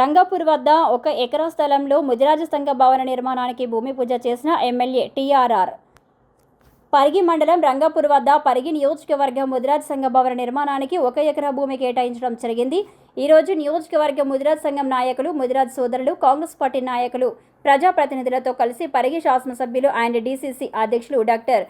రంగాపూర్ వద్ద 1 ఎకరా స్థలంలో ముదిరాజు సంఘ భవన నిర్మాణానికి భూమి పూజ చేసిన ఎమ్మెల్యే టీఆర్ఆర్. పరిగి మండలం రంగాపూర్ వద్ద పరిగి నియోజకవర్గ ముదిరాజు సంఘ భవన నిర్మాణానికి 1 ఎకరా భూమి కేటాయించడం జరిగింది. ఈ రోజు నియోజకవర్గ ముదిరాజు సంఘం నాయకులు, ముదిరాజు సోదరులు, కాంగ్రెస్ పార్టీ నాయకులు, ప్రజాప్రతినిధులతో కలిసి పరిగి శాసనసభ్యులు అండ్ డీసీసీ అధ్యక్షులు డాక్టర్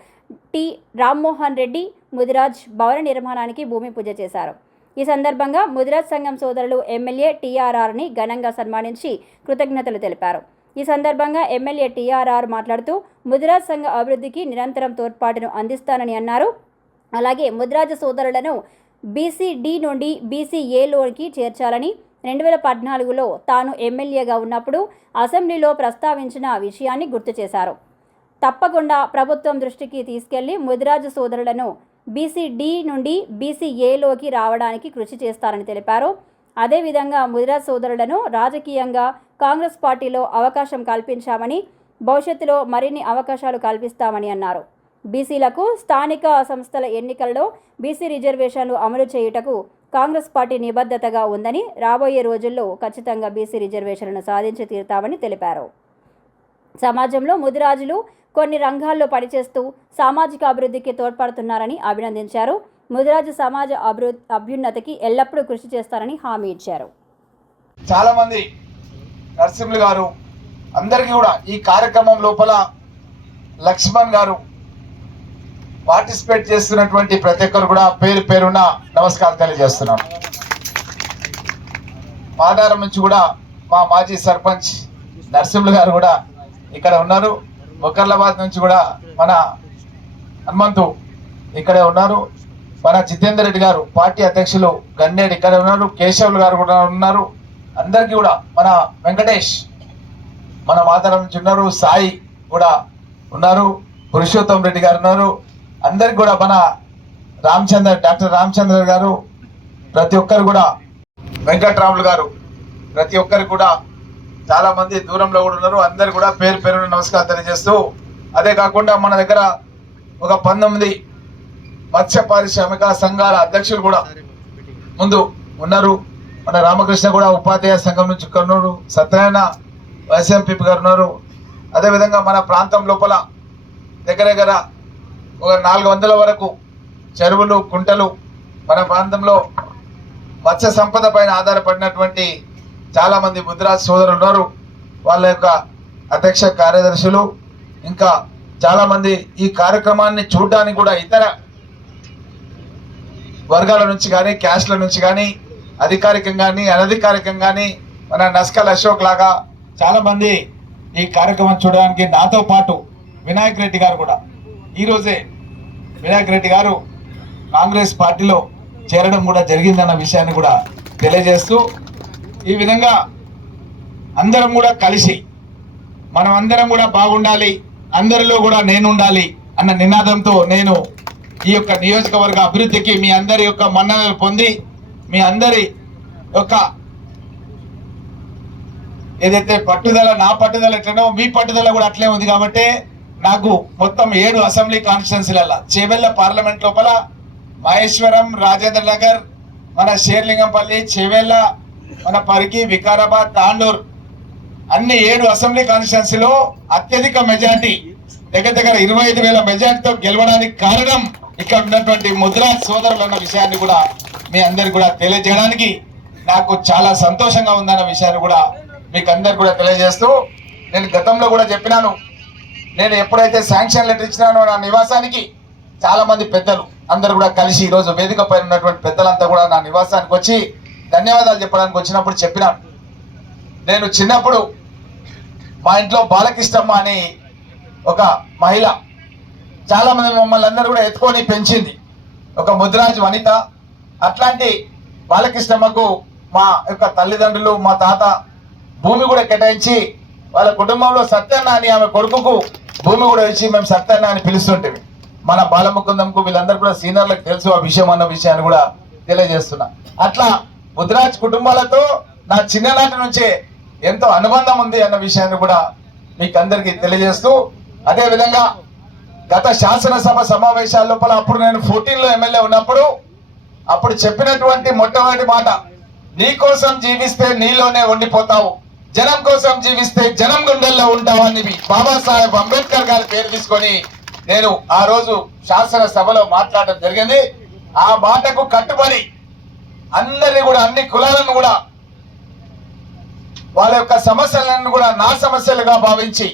టి రామ్మోహన్ రెడ్డి ముదిరాజ్ భవన నిర్మాణానికి భూమి పూజ చేశారు. ఈ సందర్భంగా ముదిరాజ్ సంఘం సోదరులు ఎమ్మెల్యే టీఆర్ఆర్ని ఘనంగా సన్మానించి కృతజ్ఞతలు తెలిపారు. ఈ సందర్భంగా ఎమ్మెల్యే టీఆర్ఆర్ మాట్లాడుతూ ముదిరాజ్ సంఘ అభివృద్ధికి నిరంతరం తోడ్పాటును అందిస్తానని అన్నారు. అలాగే ముదిరాజు సోదరులను బీసీ-డి నుండి బీసీ-ఏలోకి చేర్చాలని 2014లో తాను ఎమ్మెల్యేగా ఉన్నప్పుడు అసెంబ్లీలో ప్రస్తావించిన విషయాన్ని గుర్తు చేశారు. తప్పకుండా ప్రభుత్వం దృష్టికి తీసుకెళ్లి ముదిరాజు సోదరులను బీసీ-డి నుండి బీసీ-ఏలోకి రావడానికి కృషి చేస్తారని తెలిపారు. అదేవిధంగా ముదిరాజు సోదరులను రాజకీయంగా కాంగ్రెస్ పార్టీలో అవకాశం కల్పించామని, భవిష్యత్తులో మరిన్ని అవకాశాలు కల్పిస్తామని అన్నారు. బీసీలకు స్థానిక సంస్థల ఎన్నికల్లో బీసీ రిజర్వేషన్లు అమలు చేయుటకు కాంగ్రెస్ పార్టీ నిబద్ధతగా ఉందని, రాబోయే రోజుల్లో ఖచ్చితంగా బీసీ రిజర్వేషన్లను సాధించి తీరుతామని తెలిపారు. సమాజంలో ముదిరాజులు కొన్ని రంగాల్లో పనిచేస్తూ సామాజిక అభివృద్ధికి తోడ్పడుతున్నారని అభినందించారు. ముదిరాజు సమాజ అభ్యున్నతికి ఎల్లప్పుడూ కృషి చేస్తారని హామీ ఇచ్చారు. చాలా మంది నరసింహులు గారు అందరికీ కూడా ఈ కార్యక్రమం లోపల లక్ష్మణ్ గారు పార్టిసిపేట్ చేస్తున్నటువంటి ప్రతి ఒక్కరు కూడా పేరు పేరున నమస్కారం తెలియజేస్తున్నాను. మాదారం నుంచి కూడా మా మాజీ సర్పంచ్ నరసింహులు గారు కూడా ఇక్కడ ఉన్నారు. మొకర్లాబాద్ నుంచి కూడా మన హనుమంతు ఇక్కడే ఉన్నారు. మన జితేందర్ రెడ్డి గారు పార్టీ అధ్యక్షులు గన్నేడు ఇక్కడే ఉన్నారు. కేశవులు గారు కూడా ఉన్నారు. అందరికీ కూడా మన వెంకటేష్ మన మాతారం నుంచి ఉన్నారు. సాయి కూడా ఉన్నారు. పురుషోత్తం రెడ్డి గారు ఉన్నారు. అందరికి కూడా మన డాక్టర్ రామచంద్ర గారు, ప్రతి ఒక్కరు కూడా వెంకట్రాములు గారు, ప్రతి ఒక్కరు కూడా చాలా మంది దూరంలో కూడా ఉన్నారు. అందరు కూడా పేరు పేరున నమస్కారం తెలియజేస్తూ, అదే కాకుండా మన దగ్గర ఒక 19 మత్స్య పారిశ్రామిక సంఘాల అధ్యక్షులు కూడా ముందు ఉన్నారు. మన రామకృష్ణ కూడా ఉపాధ్యాయ సంఘం నుంచి ఉన్నారు. సత్యనారాయణ వైఎస్ఎంపీ గారు ఉన్నారు. అదేవిధంగా మన ప్రాంతం లోపల దగ్గర దగ్గర ఒక 400 వరకు చెరువులు, కుంటలు మన ప్రాంతంలో మత్స్య సంపద పైన ఆధారపడినటువంటి చాలా మంది ముదిరాజు సోదరులు ఉన్నారు. వాళ్ళ యొక్క అధ్యక్ష కార్యదర్శులు ఇంకా చాలా మంది ఈ కార్యక్రమాన్ని చూడడానికి కూడా ఇతర వర్గాల నుంచి కానీ, క్యాస్ట్ల నుంచి కానీ, అధికారికంగా కానీ అనధికారికంగా కానీ మన నస్కల్ అశోక్ లాగా చాలా మంది ఈ కార్యక్రమం చూడడానికి నాతో పాటు వినాయక్ రెడ్డి గారు కూడా ఈరోజే వినాయక్ రెడ్డి గారు కాంగ్రెస్ పార్టీలో చేరడం కూడా జరిగిందన్న విషయాన్ని కూడా తెలియజేస్తూ, ఈ విధంగా అందరం కూడా కలిసి మనం అందరం కూడా బాగుండాలి, అందరిలో కూడా నేను ఉండాలి అన్న నినాదంతో నేను ఈ యొక్క నియోజకవర్గ అభివృద్ధికి మీ అందరి యొక్క మన్ననలు పొంది, మీ అందరి యొక్క ఏదైతే పట్టుదల, నా పట్టుదల ఎట్లనో మీ పట్టుదల కూడా అట్లే ఉంది. కాబట్టి నాకు మొత్తం 7 అసెంబ్లీ కాన్స్టిట్యున్సీల చేవెళ్ళ పార్లమెంట్ లోపల మహేశ్వరం, రాజేంద్ర నగర్, మన షేర్లింగంపల్లి, చేవెళ్ళ, మన పరిగి, వికారాబాద్, తాండూర్ అన్ని 7 అసెంబ్లీ కాన్స్టిట్యున్సీలో అత్యధిక మెజార్టీ దగ్గర దగ్గర 25,000 మెజార్టీతో గెలవడానికి కారణం ఇక్కడ ఉన్నటువంటి ముదిరాజ్ సోదరులు అన్న విషయాన్ని కూడా మీ అందరికి కూడా తెలియజేయడానికి నాకు చాలా సంతోషంగా ఉందన్న విషయాన్ని కూడా మీకు అందరికి కూడా తెలియజేస్తూ, నేను గతంలో కూడా చెప్పినాను, నేను ఎప్పుడైతే శాంక్షన్ లెటర్ ఇచ్చినానో నా నివాసానికి చాలా మంది పెద్దలు అందరు కూడా కలిసి ఈరోజు వేదిక పైన ఉన్నటువంటి పెద్దలంతా కూడా నా నివాసానికి వచ్చి ధన్యవాదాలు చెప్పడానికి వచ్చినప్పుడు చెప్పినాను. నేను చిన్నప్పుడు మా ఇంట్లో బాలకృష్ణమ్మ అని ఒక మహిళ చాలా మంది మమ్మల్ని అందరూ కూడా ఎత్తుకొని పెంచింది, ఒక ముదిరాజు వనిత. అట్లాంటి బాలకృష్ణమ్మకు మా యొక్క తల్లిదండ్రులు, మా తాత భూమి కూడా కేటాయించి వాళ్ళ కుటుంబంలో సత్యన్న అని ఆమె కొడుకుకు భూమి కూడా ఇచ్చి మేము సత్యన్న అని పిలుస్తుంటే, మన బాలముకుందంకు వీళ్ళందరూ కూడా సీనియర్లకు తెలుసు ఆ విషయం అన్న విషయాన్ని కూడా తెలియజేస్తున్నా. అట్లా ముదిరాజ్ కుటుంబాలతో నా చిన్ననాటి నుంచే ఎంతో అనుబంధం ఉంది అన్న విషయాన్ని కూడా మీకు అందరికీ తెలియజేస్తూ, అదే విధంగా గత శాసనసభ సమావేశాల లోపల అప్పుడు నేను 14లో ఎమ్మెల్యే ఉన్నప్పుడు అప్పుడు చెప్పినటువంటి మొట్టమొదటి మాట నీ కోసం జీవిస్తే నీలోనే ఉండిపోతావు, జనం కోసం జీవిస్తే జనం గుండెల్లో ఉంటావు అని బాబాసాహెబ్ అంబేద్కర్ గారి పేరు తీసుకొని నేను ఆ రోజు శాసనసభలో మాట్లాడడం జరిగింది. ఆ మాటకు కట్టుబడి అందరినీ కూడా, అన్ని కులాలను కూడా, వాళ్ళ యొక్క సమస్యలను కూడా నా సమస్యలుగా భావించి,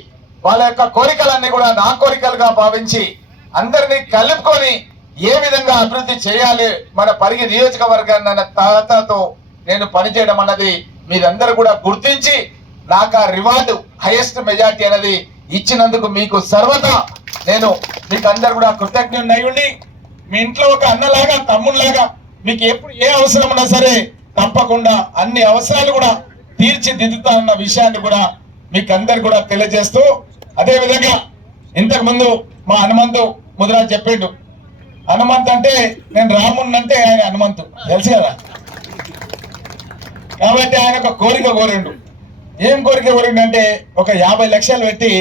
వాళ్ళ యొక్క కోరికలన్నీ కూడా నా కోరికలుగా భావించి అందరినీ కలుపుకొని ఏ విధంగా అభివృద్ధి చేయాలి మన పరిగి నియోజకవర్గాన్ని అన్న తాతతో నేను పనిచేయడం అన్నది మీరందరూ కూడా గుర్తించి నాకు ఆ రివార్డు హైయెస్ట్ మెజార్టీ అనేది ఇచ్చినందుకు మీకు సర్వదా నేను మీకు అందరు కూడా కృతజ్ఞుడినై ఉండి, మీ ఇంట్లో ఒక అన్నలాగా తమ్ముళ్ళలాగా మీకు ఎప్పుడు ఏ అవసరం ఉన్నా సరే తప్పకుండా అన్ని అవసరాలు కూడా తీర్చిదిద్దుతానన్న విషయాన్ని కూడా మీకు అందరు కూడా తెలియజేస్తూ, అదే విధంగా ఇంతకు ముందు మా హనుమంతు ముదిరాజ్ చెప్పిండు, హనుమంత్ అంటే నేను రాముణ్ణి అంటే ఆయన హనుమంతు తెలుసు కదా. కాబట్టి ఆయన ఒక కోరిక కోరిండు. ఏం కోరిక కోరిండు అంటే ఒక 50 లక్షలు పెట్టి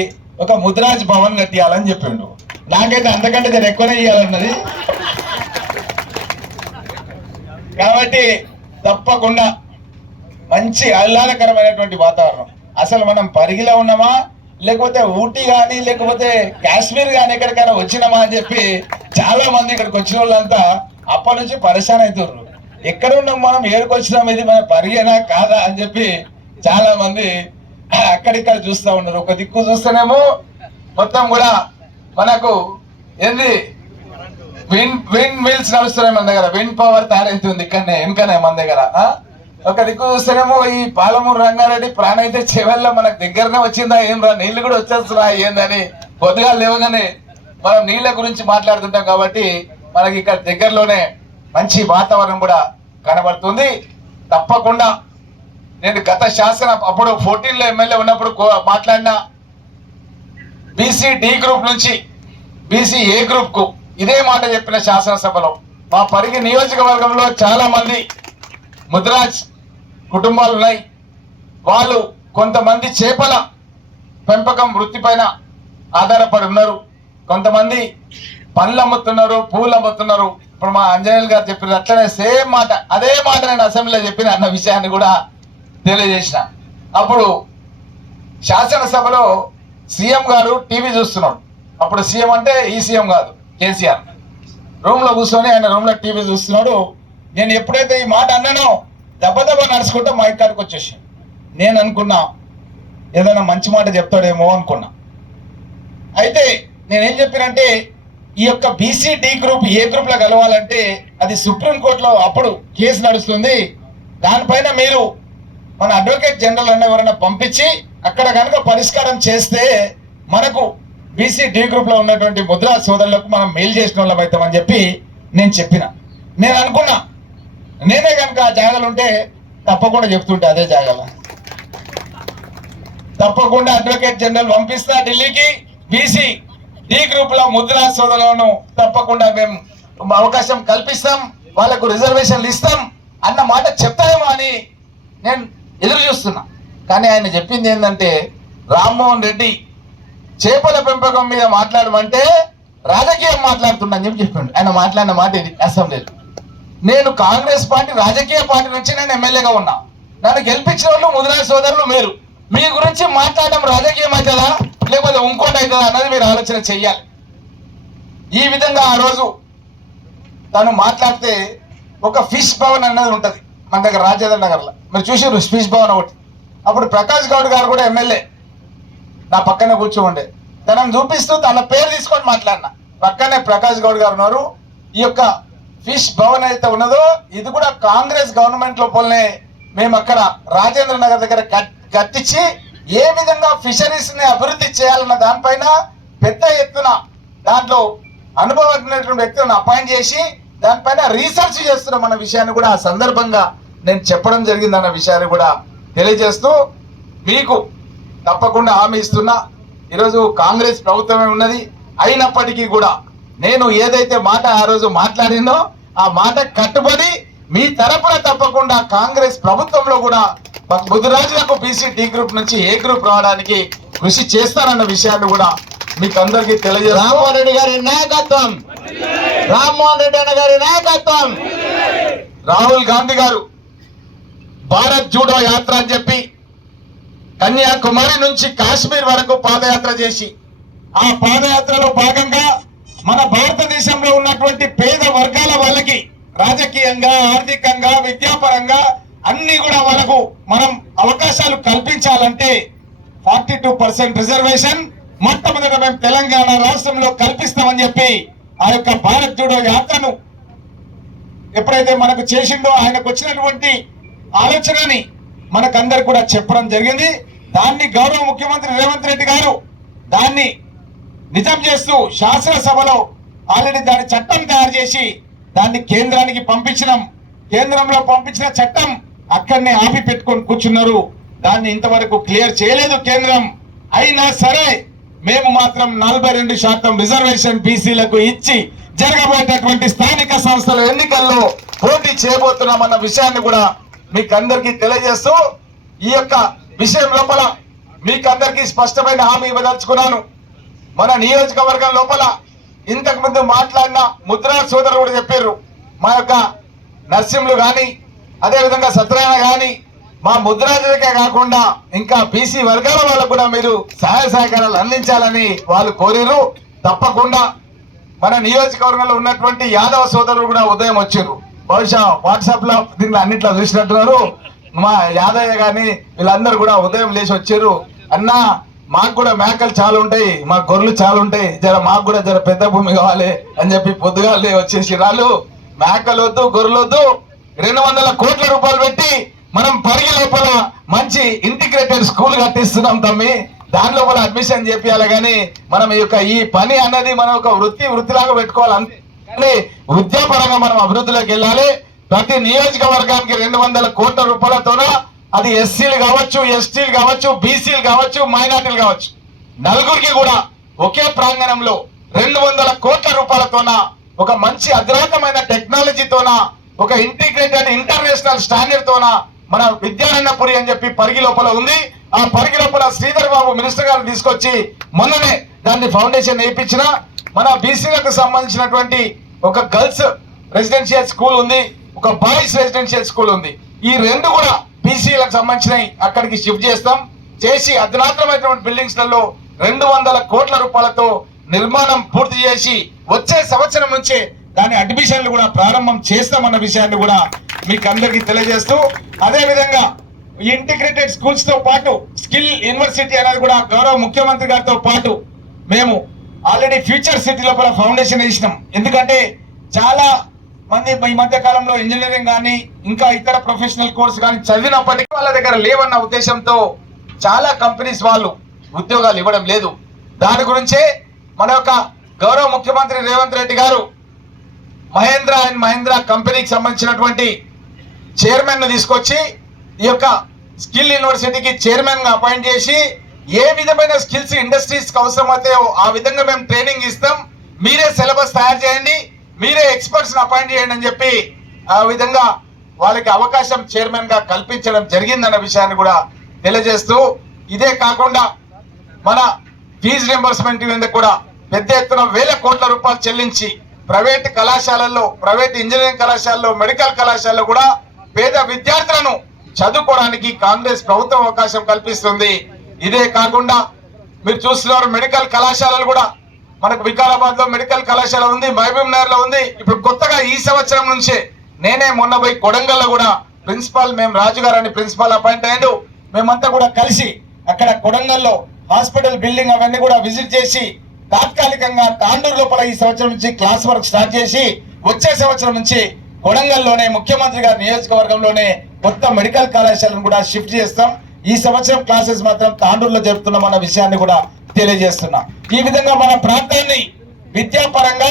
ఒక ముదిరాజ్ భవన్ కట్టియాలని చెప్పిండు. నాకైతే అంతకంటే నేను ఎక్కువనే ఇవ్వాలన్నది. కాబట్టి తప్పకుండా మంచి ఆహ్లాదకరమైనటువంటి వాతావరణం. అసలు మనం పరిగిలో ఉన్నామా లేకపోతే ఊటీ కానీ లేకపోతే కాశ్మీర్ కానీ ఎక్కడికైనా వచ్చినామా అని చెప్పి చాలా మంది ఇక్కడికి వచ్చిన వాళ్ళంతా అప్పటి నుంచి పరేషాన్ అవుతున్నారు. ఎక్కడ ఉన్నాం మనం, ఏడుకు వచ్చినాం, ఇది మన పరిగేనా కాదా అని చెప్పి చాలా మంది అక్కడిక్కడ చూస్తూ ఉన్నారు. ఒక దిక్కు చూస్తేనేమో మొత్తం కూడా మనకు ఏంది విండ్ మిల్స్ నడుస్తున్నాయి మన దగ్గర, విండ్ పవర్ తయారైతుంది ఇక్కడనే వెనుకనే మన దగ్గర. ఒక దిక్కు చూస్తేనేమో ఈ పాలమూరు రంగారెడ్డి ప్రాణ అయితే చెవెల్లో మనకు దగ్గరనే వచ్చిందా, ఏం రా నీళ్లు కూడా వచ్చేస్తున్నా ఏందని పొద్దుగా లేవగానే మనం నీళ్ల గురించి మాట్లాడుతుంటాం. కాబట్టి మనకి ఇక్కడ దగ్గరలోనే మంచి వాతావరణం కూడా కనబడుతుంది. తప్పకుండా నేను గత శాసన అప్పుడు 14లో ఎమ్మెల్యే ఉన్నప్పుడు మాట్లాడిన బీసీ డి గ్రూప్ నుంచి బీసీ ఏ గ్రూప్ కు ఇదే మాట చెప్పిన శాసనసభలో. మా పరిగి నియోజకవర్గంలో చాలా మంది ముదిరాజ్ కుటుంబాలు ఉన్నాయి. వాళ్ళు కొంతమంది చేపల పెంపకం వృత్తి పైన ఆధారపడి ఉన్నారు, కొంతమంది పండ్లు అమ్ముతున్నారు, పూలు అమ్ముతున్నారు. ఇప్పుడు మా అంజనేయులు గారు చెప్పిన అట్లనే సేమ్ మాట, అదే మాట నేను అసెంబ్లీలో చెప్పిన అన్న విషయాన్ని కూడా తెలియజేసిన. అప్పుడు శాసనసభలో సీఎం గారు టీవీ చూస్తున్నాడు. అప్పుడు సీఎం అంటే ఈ సీఎం కాదు, కేసీఆర్ రూమ్ లో కూర్చొని ఆయన రూమ్ లో టీవీ చూస్తున్నాడు. నేను ఎప్పుడైతే ఈ మాట అన్నానో దెబ్బ నడుచుకుంటా మా ఇక్కడికి వచ్చేసి నేను అనుకున్నా ఏదైనా మంచి మాట చెప్తాడేమో అనుకున్నా. అయితే నేనేం చెప్పినంటే ఈ యొక్క బీసీ డి గ్రూప్ ఏ గ్రూప్ లో కలవాలంటే అది సుప్రీంకోర్టులో అప్పుడు కేసు నడుస్తుంది. దానిపైన మీరు మన అడ్వకేట్ జనరల్ అన్న ఎవరైనా పంపించి అక్కడ కనుక పరిష్కారం చేస్తే మనకు బీసీ డి గ్రూప్ లో ఉన్నటువంటి ముద్రా సోదరులకు మనం మెయిల్ చేసిన వాళ్ళం అవుతామని చెప్పి నేను చెప్పిన. నేను అనుకున్నా నేనే కనుక ఆ జాగాలు ఉంటే తప్పకుండా చెప్తుంటే అదే జాగాల తప్పకుండా అడ్వకేట్ జనరల్ పంపిస్తా ఢిల్లీకి. బీసీ డి గ్రూప్ లో ముద్రా సోదరులను తప్పకుండా మేము అవకాశం కల్పిస్తాం, వాళ్ళకు రిజర్వేషన్లు ఇస్తాం అన్న మాట చెప్తారేమో అని నేను ఎదురు చూస్తున్నా. కానీ ఆయన చెప్పింది ఏంటంటే రామ్మోహన్ రెడ్డి చేపల పెంపకం మీద మాట్లాడమంటే రాజకీయం మాట్లాడుతున్నా అని చెప్పిండు. ఆయన మాట్లాడిన మాట ఇది అసెంబ్లీలో. నేను కాంగ్రెస్ పార్టీ రాజకీయ పార్టీ నుంచి నేను ఎమ్మెల్యేగా ఉన్నా, నన్ను గెలిపించిన వాళ్ళు ముదిరాజ్ సోదరులు మీరు. మీ గురించి మాట్లాడడం రాజకీయం అవుతుందా లేకపోతే ఇంకోటి అవుతుందా అన్నది మీరు ఆలోచన చెయ్యాలి. ఈ విధంగా ఆ రోజు తను మాట్లాడితే ఒక ఫిష్ భవన్ అన్నది ఉంటది మన దగ్గర రాజేంద్ర నగర్లో, మీరు చూసారు ఫిష్ భవన్ ఒకటి. అప్పుడు ప్రకాష్ గౌడ్ గారు కూడా ఎమ్మెల్యే నా పక్కనే కూర్చోండే, తనను చూపిస్తూ తన పేరు తీసుకొని మాట్లాడినా. పక్కనే ప్రకాష్ గౌడ్ గారు ఉన్నారు. ఈ యొక్క ఫిష్ భవన్ అయితే ఉన్నదో ఇది కూడా కాంగ్రెస్ గవర్నమెంట్ లోపలనే మేము అక్కడ రాజేంద్ర నగర్ దగ్గర కట్టించి ఏ విధంగా ఫిషరీస్ ని అభివృద్ధి చేయాలన్న దానిపైన పెద్ద ఎత్తున దాంట్లో అనుభవజ్ఞటువంటి వ్యక్తులను అపాయింట్ చేసి దానిపైన రీసెర్చ్ చేస్తున్నాం అన్న విషయాన్ని కూడా ఆ సందర్భంగా నేను చెప్పడం జరిగిందన్న విషయాన్ని కూడా తెలియజేస్తూ మీకు తప్పకుండా హామీ ఇస్తున్నా. ఈరోజు కాంగ్రెస్ ప్రభుత్వమే ఉన్నది, అయినప్పటికీ కూడా నేను ఏదైతే మాట ఆ రోజు మాట్లాడిందో ఆ మాట కట్టుబడి మీ తరపున తప్పకుండా కాంగ్రెస్ ప్రభుత్వంలో కూడా ముదిరాజులకు బీసీ డి గ్రూప్ నుంచి ఏ గ్రూప్ రావడానికి కృషి చేస్తారన్న విషయాన్ని కూడా మీకు అందరికీ తెలియజేస్తాను. రామ్మోహన్ రెడ్డి గారి నాయకత్వం, రామ్మోహన్ రెడ్డి అన్న గారి నాయకత్వం. రాహుల్ గాంధీ గారు భారత్ జూడో యాత్ర అని చెప్పి కన్యాకుమారి నుంచి కాశ్మీర్ వరకు పాదయాత్ర చేసి ఆ పాదయాత్రలో భాగంగా మన భారతదేశంలో ఉన్నటువంటి పేద వర్గాల వాళ్ళకి రాజకీయంగా, ఆర్థికంగా, విద్యాపరంగా అన్ని కూడా వాళ్ళకు మనం అవకాశాలు కల్పించాలంటే 42% రిజర్వేషన్ మొట్టమొదట మేము తెలంగాణ రాష్ట్రంలో కల్పిస్తామని చెప్పి ఆ యొక్క భారత్ జూడో యాత్రను ఎప్పుడైతే మనకు చేసిందో ఆయనకు వచ్చినటువంటి ఆలోచనని మనకందరు కూడా చెప్పడం జరిగింది. దాన్ని గౌరవ ముఖ్యమంత్రి రేవంత్ రెడ్డి గారు దాన్ని నిజం చేస్తూ శాసనసభలో ఆల్రెడీ దాని చట్టం తయారు చేసి దాన్ని కేంద్రానికి పంపించినాం. కేంద్రంలో పంపించిన చట్టం అక్కడనే ఆపి పెట్టుకొని కూర్చున్నారు. దాన్ని ఇంతవరకు క్లియర్ చేయలేదు కేంద్రం. అయినా సరే మేము మాత్రం 42% రిజర్వేషన్ బీసీలకు ఇచ్చి జరగబోయేటటువంటి స్థానిక సంస్థల ఎన్నికల్లో పోటీ చేయబోతున్నామన్న విషయాన్ని కూడా మీకు అందరికీ తెలియజేస్తూ ఈ యొక్క విషయం లోపల మీకు అందరికీ స్పష్టమైన హామీ ఇవ్వదలుచుకున్నాను. మన నియోజకవర్గం లోపల ఇంతకు ముందు మాట్లాడిన ముద్రా సోదరులు కూడా చెప్పారు, మా యొక్క నర్సింలు కానీ అదేవిధంగా సత్యనారాయణ కానీ మా ముద్రాజులకే కాకుండా ఇంకా బీసీ వర్గాల వాళ్ళకు కూడా మీరు సహాయ సహకారాలు అందించాలని వాళ్ళు కోరిరు. తప్పకుండా మన నియోజకవర్గంలో ఉన్నటువంటి యాదవ సోదరులు కూడా ఉదయం వచ్చారు. బహుశా వాట్సాప్ లో దీన్ని అన్నిట్లో చూసినట్టున్నారు. మా యాదయ్య గాని వీళ్ళందరూ కూడా ఉదయం లేచి వచ్చారు. అన్నా మాకు కూడా మేకలు చాలా ఉంటాయి, మా గొర్రెలు చాలా ఉంటాయి, మాకు కూడా పెద్ద భూమి కావాలి అని చెప్పి పొద్దుగాలే వచ్చేసి రాళ్ళు మేకలు వద్దు, గొర్రెలు వద్దు, 200 కోట్ల రూపాయలు పెట్టి మనం పరిగి లోపల మంచి ఇంటిగ్రేటెడ్ స్కూల్ కట్టిస్తున్నాం తమ్మి. దాని లోపల అడ్మిషన్ చేపియాలి. కానీ మనం ఈ పని అన్నది మనం ఒక వృత్తిలాగా పెట్టుకోవాలి. అంతే విద్యాపరంగా మనం అభివృద్ధిలోకి వెళ్ళాలి. ప్రతి నియోజకవర్గానికి 200 కోట్ల రూపాయలతోన అది ఎస్సీలు కావచ్చు, ఎస్టీలు కావచ్చు, బీసీలు కావచ్చు, మైనార్టీలు కావచ్చు, నలుగురికి కూడా ఒకే ప్రాంగణంలో 200 కోట్ల రూపాయలతోన ఒక మంచి అధునాతమైన టెక్నాలజీతోన ఒక ఇంటిగ్రేటెడ్ ఇంటర్నేషనల్ స్టాండర్డ్ తోన మన విద్యారణ్యపురి అని చెప్పి పరిగి లోపల ఉంది. ఆ పరిగి లోపల శ్రీధర్ బాబు మినిస్టర్ గారు తీసుకొచ్చి మొన్ననే దాన్ని ఫౌండేషన్ వేయించిన మన బీసీలకు సంబంధించినటువంటి ఒక గర్ల్స్ రెసిడెన్షియల్ స్కూల్ ఉంది, ఒక బాయ్స్ రెసిడెన్షియల్ స్కూల్ ఉంది. ఈ రెండు కూడా బీసీలకు సంబంధించినవి అక్కడికి షిఫ్ట్ చేస్తాం. చేసి అధునాతనమైనటువంటి బిల్డింగ్స్ లలో 200 కోట్ల రూపాయలతో నిర్మాణం పూర్తి చేసి వచ్చే సంవత్సరం నుంచే దాని అడ్మిషన్లు కూడా ప్రారంభం చేస్తామన్న విషయాన్ని కూడా మీకు అందరికీ తెలియజేస్తూ, అదే విధంగా ఇంటిగ్రేటెడ్ స్కూల్స్ తో పాటు స్కిల్ యూనివర్సిటీ అనేది కూడా గౌరవ ముఖ్యమంత్రి గారితో పాటు మేము ఆల్రెడీ ఫ్యూచర్ సిటీ లోపల ఫౌండేషన్ వేసినాం. ఎందుకంటే చాలా మంది ఈ మధ్య కాలంలో ఇంజనీరింగ్ కానీ ఇంకా ఇతర ప్రొఫెషనల్ కోర్స్ కానీ చదివినప్పటికీ వాళ్ళ దగ్గర లేవన్న ఉద్దేశంతో చాలా కంపెనీస్ వాళ్ళు ఉద్యోగాలు ఇవ్వడం లేదు. దాని గురించే మన యొక్క గౌరవ ముఖ్యమంత్రి రేవంత్ రెడ్డి గారు మహేంద్ర అండ్ మహేంద్ర కంపెనీకి సంబంధించినటువంటి చైర్మన్ ను తీసుకొచ్చి ఈ యొక్క స్కిల్ యూనివర్సిటీకి చైర్మన్ గా అపాయింట్ చేసి ఏ విధమైన స్కిల్స్ ఇండస్ట్రీస్ కి అవసరమైతే ఆ విధంగా మేము ట్రైనింగ్ ఇస్తాం, మీరే సిలబస్ తయారు చేయండి, మీరే ఎక్స్పర్ట్స్ అపాయింట్ చేయండి అని చెప్పి ఆ విధంగా వాళ్ళకి అవకాశం చైర్మన్ గా కల్పించడం జరిగిందన్న విషయాన్ని కూడా తెలియజేస్తూ, ఇదే కాకుండా మన ఫీజు రింబర్స్మెంట్ మీద కూడా పెద్ద ఎత్తున 1000 కోట్ల రూపాయలు చెల్లించి ప్రైవేట్ కళాశాలల్లో, ప్రైవేట్ ఇంజనీరింగ్ కళాశాలలో, మెడికల్ కళాశాలలో కూడా పేద విద్యార్థులను చదువుకోవడానికి కాంగ్రెస్ ప్రభుత్వం అవకాశం కల్పిస్తుంది. ఇదే కాకుండా మీరు చూస్తున్నారు మెడికల్ కళాశాలలు కూడా మనకు వికారాబాద్ లో మెడికల్ కళాశాల ఉంది, మహబూబ్ నగర్ లో ఉంది. ఇప్పుడు కొత్తగా ఈ సంవత్సరం నుంచే నేనే మొన్న పోయి కొడంగల్లో కూడా ప్రిన్సిపాల్, మేము రాజు గారు అని ప్రిన్సిపాల్ అపాయింట్ అయ్యాడు. మేమంతా కూడా కలిసి అక్కడ కొడంగల్లో హాస్పిటల్ బిల్డింగ్ అవన్నీ కూడా విజిట్ చేసి తాత్కాలికంగా తాండూరు లోపల ఈ సంవత్సరం నుంచి క్లాస్ వర్క్ స్టార్ట్ చేసి వచ్చే సంవత్సరం నుంచి కొడంగల్లోనే ముఖ్యమంత్రి గారి నియోజకవర్గంలోనే కొత్త మెడికల్ కళాశాలను కూడా షిఫ్ట్ చేస్తాం. ఈ సంవత్సరం క్లాసెస్ మాత్రం తాండూరులో జరుపుతున్నాం అన్న విషయాన్ని కూడా తెలియజేస్తున్నా. ఈ విధంగా మన ప్రాంతాన్ని విద్యాపరంగా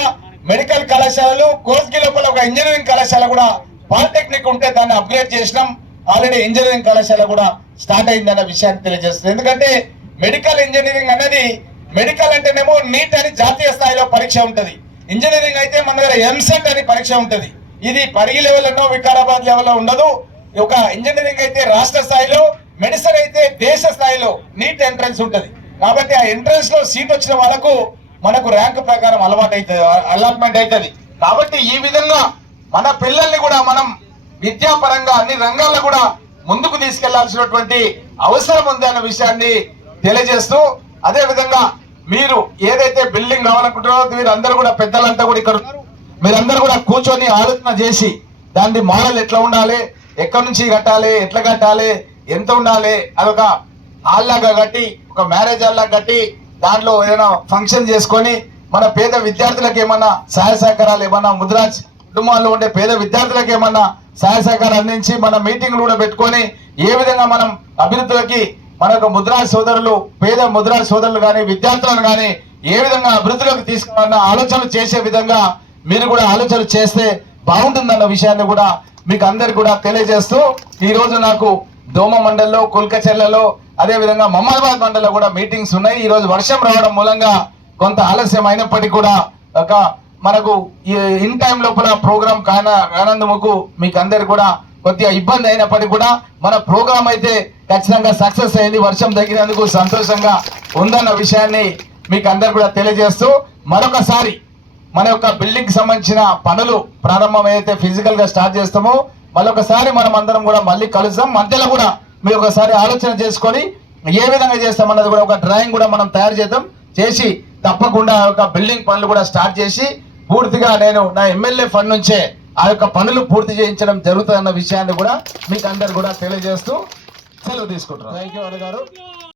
మెడికల్ కళాశాలలు, కోస్గి లోపల ఒక ఇంజనీరింగ్ కళాశాల కూడా పాలిటెక్నిక్ ఉంటే దాన్ని అప్గ్రేడ్ చేసినాం. ఆల్రెడీ ఇంజనీరింగ్ కళాశాల కూడా స్టార్ట్ అయిందన్న విషయాన్ని తెలియజేస్తుంది. ఎందుకంటే మెడికల్ ఇంజనీరింగ్ అనేది, మెడికల్ అంటేనేమో నీట్ అని జాతీయ స్థాయిలో పరీక్ష ఉంటది, ఇంజనీరింగ్ అయితే మన దగ్గర ఎంసెట్ అని పరీక్ష ఉంటది. ఇది పరిగి లెవెల్లో, వికారాబాద్ లెవెల్లో ఉండదు. ఒక ఇంజనీరింగ్ అయితే రాష్ట్ర స్థాయిలో, మెడిసిన్ అయితే దేశ స్థాయిలో నీట్ ఎంట్రన్స్ ఉంటది. కాబట్టి ఆ ఎంట్రన్స్ లో సీట్ వచ్చిన వాళ్ళకు మనకు ర్యాంక్ ప్రకారం అలాట్మెంట్ అవుతుంది. కాబట్టి ఈ విధంగా మన పిల్లల్ని కూడా మనం విద్యాపరంగా అన్ని రంగాల్లో కూడా ముందుకు తీసుకెళ్లాల్సినటువంటి అవసరం ఉంది అన్న విషయాన్ని తెలియజేస్తూ, అదే విధంగా మీరు ఏదైతే బిల్డింగ్ కావాలనుకుంటున్నారో మీరందరూ కూడా పెద్దలంతా కూడా ఇక్కడ ఉన్నారు, మీరందరూ కూడా కూర్చొని ఆలోచన చేసి దాని మోడల్ ఎట్లా ఉండాలి, ఎక్కడి నుంచి కట్టాలి, ఎట్లా కట్టాలి, ఎంత ఉండాలి, అదొక హాల్ లాగా కట్టి ఒక మ్యారేజ్ హాల్ లాగా కట్టి దాంట్లో ఏదైనా ఫంక్షన్ చేసుకొని మన పేద విద్యార్థులకు ఏమన్నా సహాయ సహకారాలు ఏమన్నా ముద్రాజ్ కుటుంబాల్లో ఉండే పేద విద్యార్థులకు ఏమన్నా సహాయ సహకారం అందించి మన మీటింగ్లు కూడా పెట్టుకొని ఏ విధంగా మనం అభివృద్ధికి మన యొక్క ముద్రాజ్ సోదరులు పేద ముద్రాజ్ సోదరులు కానీ విద్యార్థులను కానీ ఏ విధంగా అభివృద్ధిలోకి తీసుకున్న ఆలోచనలు చేసే విధంగా మీరు కూడా ఆలోచనలు చేస్తే బాగుంటుందన్న విషయాన్ని కూడా మీకు అందరికి కూడా తెలియజేస్తూ, ఈ రోజు నాకు దోమ మండల్లో, కుల్కచెర్లలో, అదే విధంగా మహమ్మదాబాద్ మండల్లో కూడా మీటింగ్స్ ఉన్నాయి. ఈ రోజు వర్షం రావడం మూలంగా కొంత ఆలస్యం అయినప్పటికీ కూడా ఒక మనకు ఇన్ టైం లోపల ప్రోగ్రామ్ కానందుకు మీకు అందరికి కూడా కొద్దిగా ఇబ్బంది అయినప్పటికీ కూడా మన ప్రోగ్రామ్ అయితే ఖచ్చితంగా సక్సెస్ అయింది. వర్షం తగ్గినందుకు సంతోషంగా ఉందన్న విషయాన్ని మీకు అందరు కూడా తెలియజేస్తూ, మరొకసారి మన యొక్క బిల్డింగ్ సంబంధించిన పనులు ప్రారంభం అయితే ఫిజికల్ గా స్టార్ట్ చేస్తామో మళ్ళొకసారి మనం అందరం కూడా మళ్ళీ కలుస్తాం. మధ్యలో కూడా మీరు ఒకసారి ఆలోచన చేసుకొని ఏ విధంగా చేస్తామన్నది కూడా ఒక డ్రాయింగ్ కూడా మనం తయారు చేద్దాం. చేసి తప్పకుండా ఒక బిల్డింగ్ పనులు కూడా స్టార్ట్ చేసి పూర్తిగా నేను నా ఎమ్మెల్యే ఫండ్ నుంచే ఆ యొక్క పనులు పూర్తి చేయించడం జరుగుతుందన్న విషయాన్ని కూడా మీకు అందరు కూడా తెలియజేస్తూ సెలవు తీసుకుంటున్నాను. థ్యాంక్ యూ అన్న గారు.